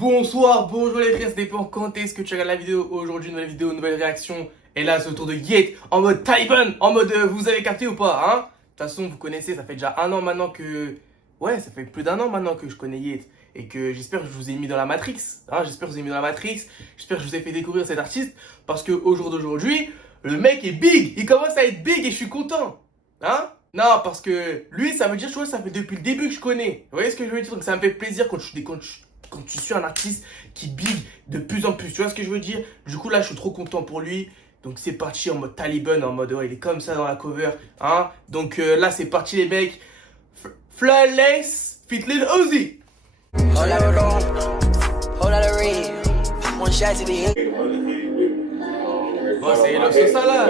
Bonsoir, bonjour les frères, ça dépend quand est-ce que tu regardes la vidéo. Aujourd'hui, nouvelle vidéo, nouvelle réaction. Et là, c'est au tour de Yate en mode Taliban, en mode vous avez capté ou pas, hein? De toute façon, vous connaissez, ça fait déjà un an maintenant que... Ouais, ça fait plus d'un an maintenant que je connais Yate. Et que j'espère que je vous ai mis dans la Matrix, hein? J'espère que je vous ai mis dans la Matrix. J'espère que je vous ai fait découvrir cet artiste. Parce qu'au jour d'aujourd'hui, le mec est big. Il commence à être big et je suis content. Hein? Non, parce que lui, ça veut dire, tu vois, ça fait depuis le début que je connais. Vous voyez ce que je veux dire? Donc ça me fait plaisir quand tu suis un artiste qui big de plus en plus. Tu vois ce que je veux dire? Du coup, là, je suis trop content pour lui. Donc c'est parti en mode Taliban, en mode ouais, il est comme ça dans la cover. Hein? Donc là, c'est parti les mecs. Flawless fit Lil Uzi. Bon, c'est le ça là.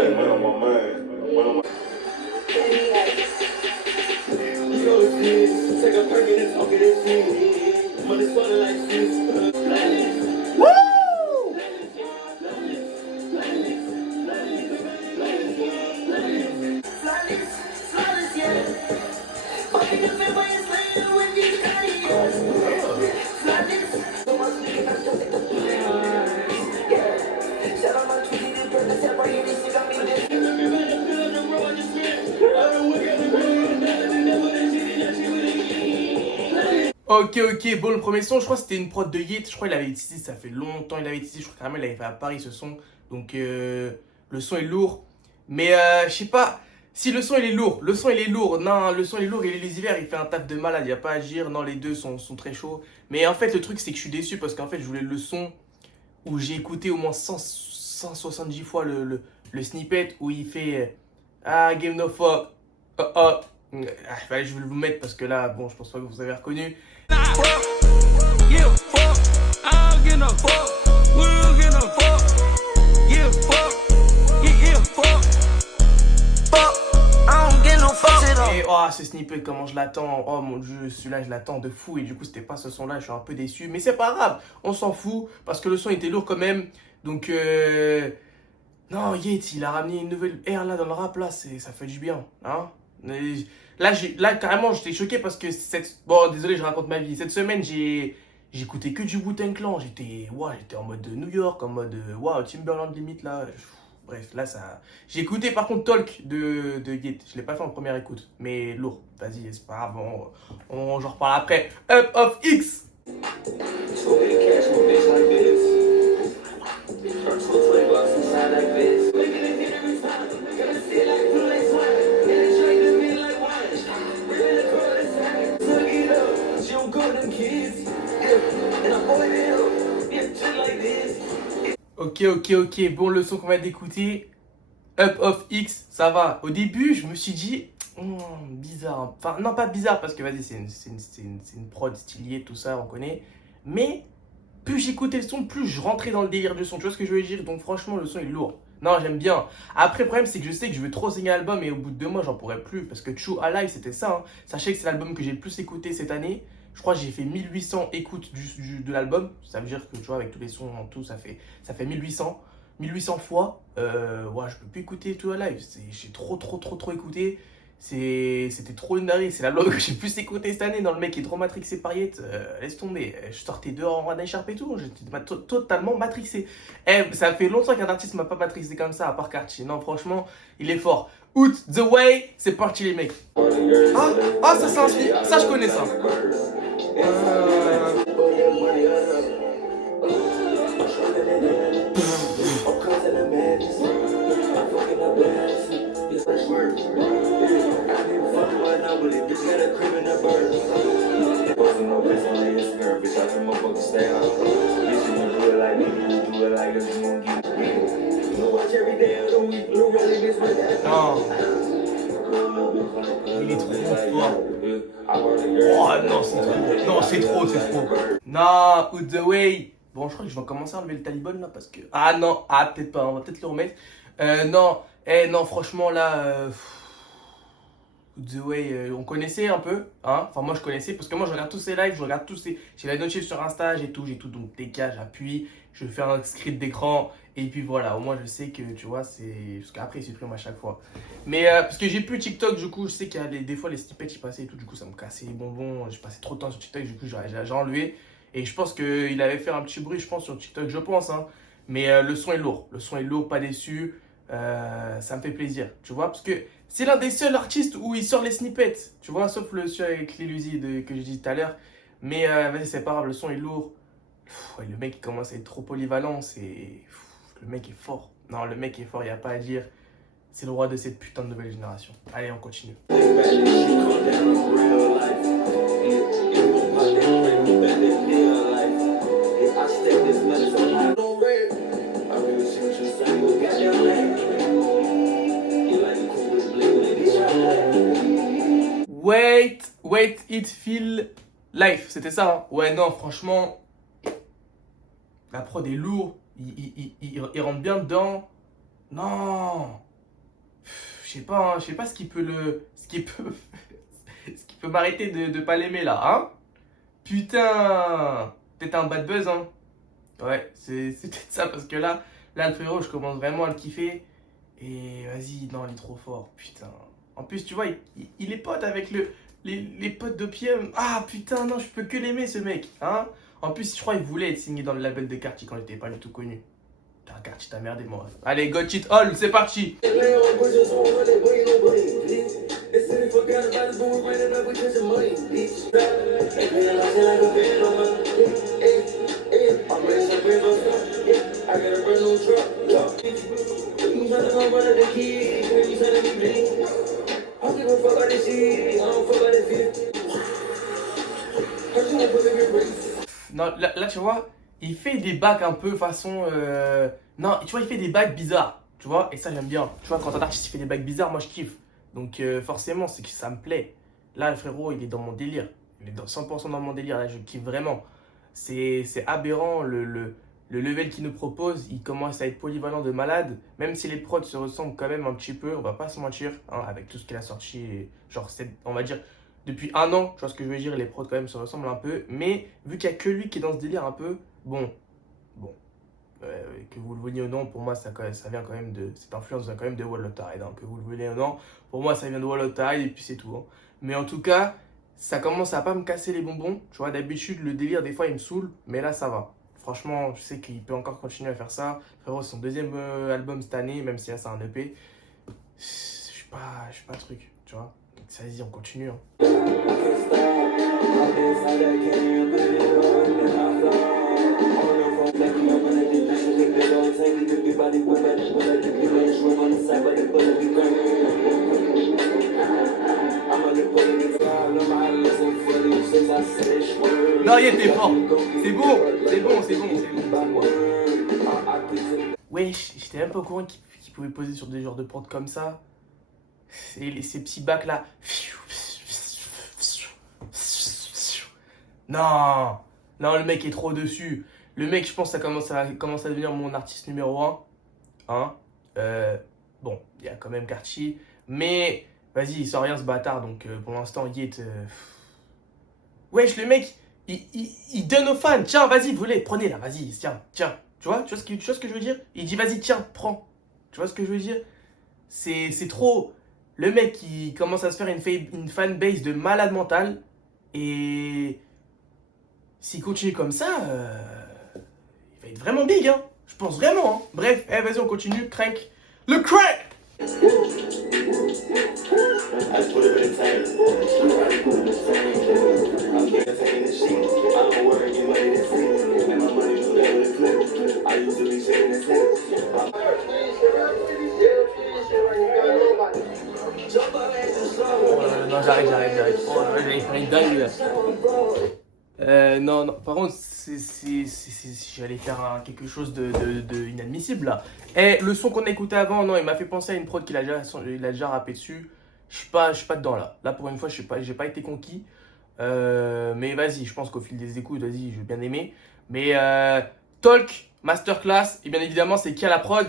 Ok, bon, le premier son, je crois que c'était une prod de Yeet. Je crois qu'il avait utilisé, ça fait longtemps il avait utilisé. Je crois carrément il avait fait à Paris ce son. Donc le son est lourd. Mais je sais pas si le son il est lourd. Le son il est lourd. Non, le son il est lourd. Il est l'hiver, il fait un taf de malade. Il n'y a pas à agir. Non, les deux sont très chauds. Mais en fait, le truc, c'est que je suis déçu parce qu'en fait, je voulais le son où j'ai écouté au moins 170 fois le snippet où il fait Ah, give no fuck. Oh, oh. Fallait que je vais vous mettre parce que là, bon, je pense pas que vous avez reconnu. Et oh, ce snippet, comment je l'attends. Oh mon dieu, celui-là, je l'attends de fou. Et du coup, c'était pas ce son-là, je suis un peu déçu. Mais c'est pas grave, on s'en fout parce que le son était lourd quand même. Donc, non, Yates, il a ramené une nouvelle ère là dans le rap, là, ça fait du bien. Hein. Là, carrément, j'étais choqué parce que Bon, désolé, je raconte ma vie. Cette semaine, j'écoutais que du Wu-Tang Clan. J'étais en mode New York, en mode Timberland limite là. Bref, là, ça... J'ai écouté par contre Talk de Yeet. Je l'ai pas fait en première écoute, mais lourd. Vas-y, c'est pas grave, j'en reparle après. Up of X. Ok. Bon, le son qu'on va d'écouter, Up of X, ça va. Au début, je me suis dit, bizarre. Enfin, non, pas bizarre, parce que vas-y, c'est une prod stylée, tout ça, on connaît. Mais plus j'écoutais le son, plus je rentrais dans le délire du son. Tu vois ce que je veux dire? Donc, franchement, le son est lourd. Non, j'aime bien. Après, le problème, c'est que je sais que je veux trop signer l'album et au bout de 2 mois, j'en pourrais plus. Parce que True Alive, c'était ça. Hein. Sachez que c'est l'album que j'ai le plus écouté cette année. Je crois que j'ai fait 1800 écoutes de l'album. Ça veut dire que, tu vois, avec tous les sons en tout, ça fait 1800 fois. Ouais, je peux plus écouter True Alive. J'ai trop écouté. C'était trop une dinguerie. C'est l'album que j'ai le plus écouté cette année. Dans le mec qui est trop matrixé par Yet. Laisse tomber. Je sortais dehors en rade écharpe et tout. J'étais totalement matrixé. Ça fait longtemps qu'un artiste m'a pas matrixé comme ça, à part Karchi. Non, franchement, il est fort. Out the way, c'est parti les mecs. Ah, ça c'est un slip. Ça, je connais ça. Non. Il est trop fort. Oh non, c'est trop. Non, c'est trop. Non, Out the way. Bon, je crois que je vais commencer à enlever le Taliban là parce que. Ah non, peut-être pas, on va peut-être le remettre. Non, franchement là. The Way, on connaissait un peu, hein. Enfin, moi je connaissais parce que moi je regarde tous ces lives, je regarde tous ces. J'ai la notif sur Insta, j'ai tout. Donc, TK, j'appuie, je fais un script d'écran et puis voilà. Au moins, je sais que tu vois, c'est. Parce qu'après, il supprime à chaque fois. Mais parce que j'ai plus TikTok, du coup, je sais qu'il y a des fois les snippets qui passaient et tout, du coup, ça me cassait les bonbons. Je passais trop de temps sur TikTok, du coup, j'ai enlevé. Et je pense qu'il avait fait un petit bruit, je pense, sur TikTok, je pense. Hein. Mais le son est lourd. Le son est lourd, pas déçu. Ça me fait plaisir, tu vois. Parce que c'est l'un des seuls artistes où il sort les snippets, tu vois. Sauf le celui avec Lil Uzi que je disais tout à l'heure. Mais vas-y, c'est pas grave, le son est lourd. Ouais, le mec, il commence à être trop polyvalent. Le mec est fort. Non, le mec est fort, il n'y a pas à dire. C'est le roi de cette putain de nouvelle génération. Allez, on continue. Wait, it feel life. C'était ça, hein? Ouais, non, franchement, la prod est lourde. Il rentre bien dedans. Non. Je sais pas ce qui peut ce qui peut m'arrêter de pas l'aimer là, hein? Putain, peut-être un bad buzz, hein? Ouais, c'est peut-être ça parce que là le frérot, je commence vraiment à le kiffer. Et vas-y, non, il est trop fort, putain. En plus, tu vois, il est pote avec les potes d'Opium. Ah putain, non, je peux que l'aimer ce mec, hein? En plus, je crois qu'il voulait être signé dans le label de Cartier quand il était pas du tout connu. Cartier t'a merdé, moi. Allez, got it all, c'est parti! Non, là, tu vois, il fait des bacs un peu façon. Non, tu vois, il fait des bacs bizarres, tu vois, et ça, j'aime bien. Tu vois, quand un artiste il fait des bacs bizarres, moi, je kiffe. Donc, forcément, c'est que ça me plaît. Là, le frérot, il est dans mon délire. Il est dans 100% dans mon délire. Là, je kiffe vraiment. C'est aberrant le level qu'il nous propose. Il commence à être polyvalent de malade. Même si les prods se ressemblent quand même un petit peu, on va pas se mentir, hein, avec tout ce qu'il a sorti. Genre, on va dire. Depuis un an, tu vois ce que je veux dire, les prods quand même se ressemblent un peu. Mais vu qu'il n'y a que lui qui est dans ce délire un peu, bon, que vous le vouliez ou non, pour moi, ça vient quand même de. Cette influence vient quand même de Wall Tide. Hein, que vous le vouliez ou non, pour moi, ça vient de Wall Tide et puis c'est tout. Hein. Mais en tout cas, ça commence à pas me casser les bonbons. Tu vois, d'habitude, le délire, des fois, il me saoule. Mais là, ça va. Franchement, je sais qu'il peut encore continuer à faire ça. Frérot, c'est son deuxième album cette année, même si là, c'est un EP. Je suis pas truc, tu vois. Donc, vas-y, on continue. Hein. Non, il était fort. C'est bon, c'est bon, c'est bon, c'est bon. Ouais, j'étais même pas au courant qu'il pouvait poser sur des genres de prods comme ça. Et ces petits bacs là. Non, non, le mec est trop dessus. Le mec, je pense que ça commence à devenir mon artiste numéro 1. Hein? Bon, il y a quand même Cartier. Mais, vas-y, il sort rien ce bâtard. Donc, pour l'instant, Yeet. Wesh, le mec, il donne aux fans. Tiens, vas-y, prenez là, vas-y, tiens. Tu vois ce que je veux dire? Il dit, vas-y, tiens, prends. Tu vois ce que je veux dire? C'est trop. Le mec, il commence à se faire une fanbase de malade mental. Et s'il continue comme ça, il va être vraiment big, hein. Je pense vraiment, hein. Bref, vas-y, on continue. Crank. Le crank! Non, j'arrête. Oh, j'allais faire une dingue là. Non, par contre, j'allais faire quelque chose de inadmissible là. Le son qu'on a écouté avant, non, il m'a fait penser à une prod il a déjà rappé dessus. Je suis pas dedans là. Là, pour une fois, j'ai pas été conquis. Mais vas-y, je pense qu'au fil des écoutes, vas-y, je vais bien aimer. Mais Talk, Masterclass, et bien évidemment, c'est qui à la prod?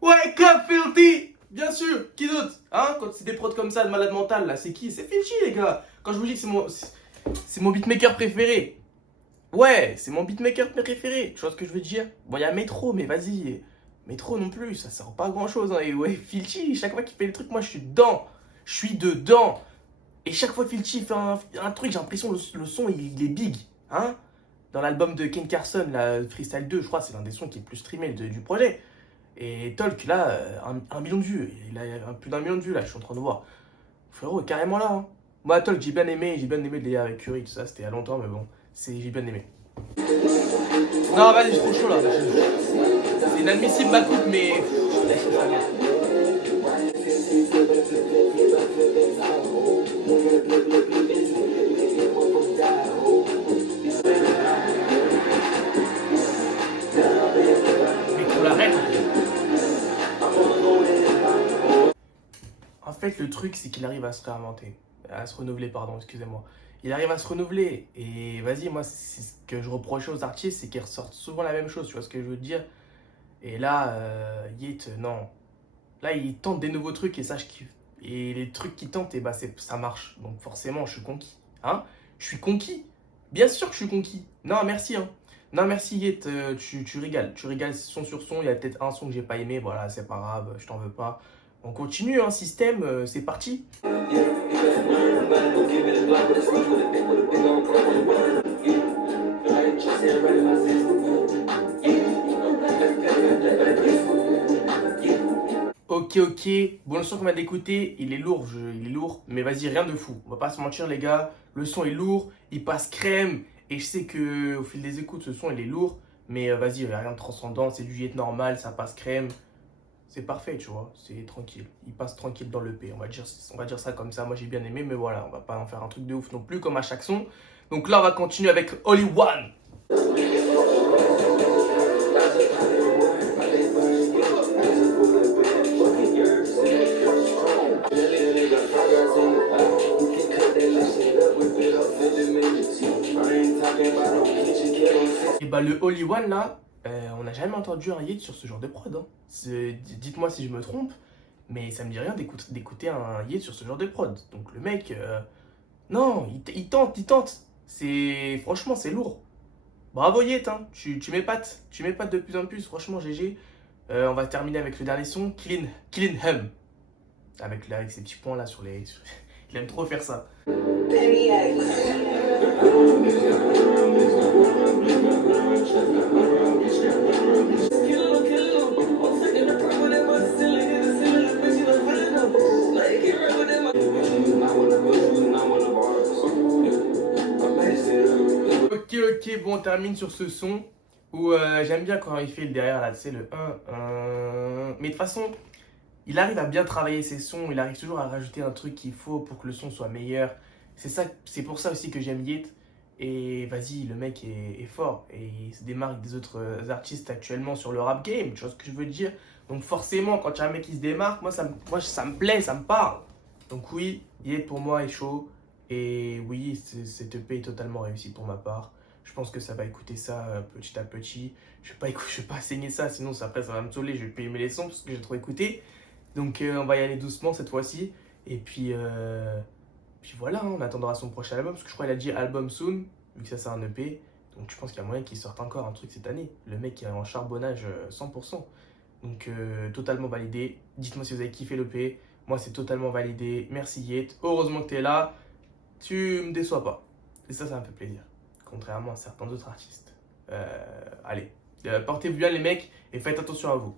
Wake up, Filthy! Bien sûr, qui d'autre? Hein? Quand c'est des prods comme ça, de malade mental, là, c'est qui? C'est Filthy, les gars! Quand je vous dis que c'est mon beatmaker préféré. Ouais, c'est mon beatmaker préféré. Tu vois ce que je veux dire? Bon, il y a Metro, mais vas-y. Metro non plus, ça sert pas à grand chose. Hein. Et ouais, Filthy, chaque fois qu'il fait le truc, moi je suis dedans. Je suis dedans. Et chaque fois que Filthy fait un truc, j'ai l'impression le son il est big. Hein? Dans l'album de Ken Carson, la Freestyle 2, je crois, c'est l'un des sons qui est le plus streamé du projet. Et Talk, là, un million de vues. Il a plus d'un million de vues, là, je suis en train de voir. Frérot est carrément là. Hein. Moi, Talk, j'ai bien aimé le délire avec Curry, tout ça, c'était il y a longtemps, mais bon, j'ai bien aimé. Non, vas-y, je suis trop chaud là. C'est inadmissible ma coupe, mais. Laisse ça bien. Mais qu'on l'arrête. En fait, le truc, c'est qu'il arrive à se réinventer. À se renouveler, pardon, excusez-moi. Il arrive à se renouveler. Et vas-y, moi, c'est ce que je reprochais aux artistes, c'est qu'ils ressortent souvent la même chose, tu vois ce que je veux dire? Et là, Yeat, non. Là, il tente des nouveaux trucs et ça, je kiffe. Et les trucs qu'il tente, et bah, ça marche. Donc forcément, je suis conquis. Hein? Je suis conquis. Bien sûr que je suis conquis. Non, merci. Hein. Non, merci Yeat, tu régales. Tu régales son sur son. Il y a peut-être un son que j'ai pas aimé. Voilà, c'est pas grave, je t'en veux pas. On continue, hein, système, c'est parti. Ok, ok. Bon, le son qu'on m'a d'écouter, il est lourd, il est lourd. Mais vas-y, rien de fou. On va pas se mentir, les gars. Le son est lourd, il passe crème. Et je sais que au fil des écoutes, ce son, il est lourd. Mais vas-y, il n'y a rien de transcendant. C'est du jet normal, ça passe crème. C'est parfait, tu vois. C'est tranquille. Il passe tranquille dans le P. On va dire ça comme ça. Moi, j'ai bien aimé. Mais voilà, on va pas en faire un truc de ouf non plus, comme à chaque son. Donc là, on va continuer avec Only One. Et bah le Holy One là, on n'a jamais entendu un Yeat sur ce genre de prod. Hein. Dites-moi si je me trompe, mais ça me dit rien d'écouter un Yeat sur ce genre de prod. Donc le mec, non, il tente, il tente. Franchement, c'est lourd. Bravo Yeat, hein. Tu m'épates de plus en plus. Franchement, GG. On va terminer avec le dernier son, Clean Hum. Avec ces petits points là sur les. Il aime trop faire ça. Ok, ok, bon, on termine sur ce son où j'aime bien quand il fait le derrière là, tu sais, le 1. Mais de toute façon, il arrive à bien travailler ses sons, il arrive toujours à rajouter un truc qu'il faut pour que le son soit meilleur. C'est pour ça aussi que j'aime Yeat. Et vas-y, le mec est fort et il se démarque des autres artistes actuellement sur le rap game, tu vois ce que je veux dire? Donc forcément, quand il y a un mec qui se démarque, moi ça me plaît, ça me parle. Donc oui, Yeat pour moi est chaud. Et oui, cette EP est totalement réussie pour ma part. Je pense que ça va écouter ça petit à petit. Je vais pas saigner ça, sinon après ça va me saouler, je vais pas aimer les sons parce que j'ai trop écouté. Donc on va y aller doucement cette fois-ci. Et puis voilà, hein, on attendra son prochain album, parce que je crois qu'il a dit album soon, vu que ça c'est un EP. Donc je pense qu'il y a moyen qu'il sorte encore un truc cette année. Le mec est en charbonnage 100%. Donc totalement validé. Dites-moi si vous avez kiffé l'EP. Moi c'est totalement validé. Merci Yeat. Heureusement que tu es là. Tu me déçois pas. Et ça me fait plaisir. Contrairement à certains autres artistes. Allez, portez-vous bien les mecs et faites attention à vous.